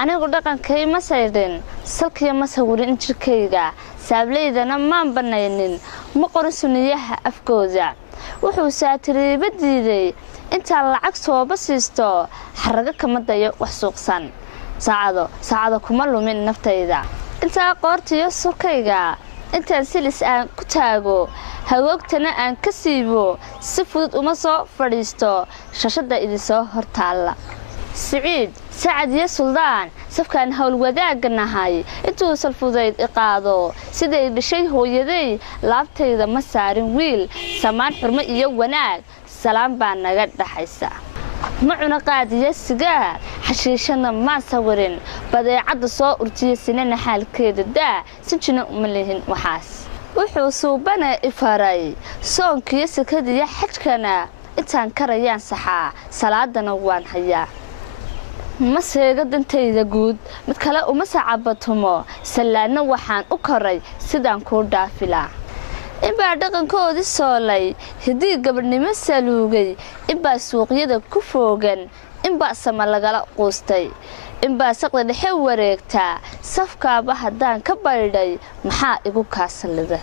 anigu dhaqankay ma saydin salkiya ma sawirin jirkayga saableydana maan banaynin ma qorin sunniyaha afkooda wuxuu saatiriiba diiday inta lacag sooba siisto xaraga kama dayo wax suuqsan saacado kuma lumin naftayda inta qoortiyo surkayga intaan silis aan ku taago hawoogtana aan ka siibo si fudud uma soo fadhiisto shashada idin soo hortaala سعيد سعد يا سلطان سفكان هول وداقناهاي انتو سلفودايد اقاادو سيداي بشي هو يدي لابتايدا مسارين ويل سامان حرمة iyo wanaag salaam baan naga dhaxaysa macuna qaadiya sigaar xashiishana ma sawirin badeecada soo urtiye sinana xaalkeeda daa sinjina uma leehin waxaas wuxuu suubana ifaray soonkiyo sakadiya xajkana intaan karayaan saxaa salaadana waan hayaa ma seega dantayda guud mid kale uma sacabatumo salaana waxaan u koray sidaan ku dhaafilaa inba dhaqankoodii soolay hadii gabadhnimo saluugay inba suuqyada ku foogan inba sama lagala qoostay inba saqda dhexe wareegta safkaaba hadaan ka baydhay maxaa igu kaasalada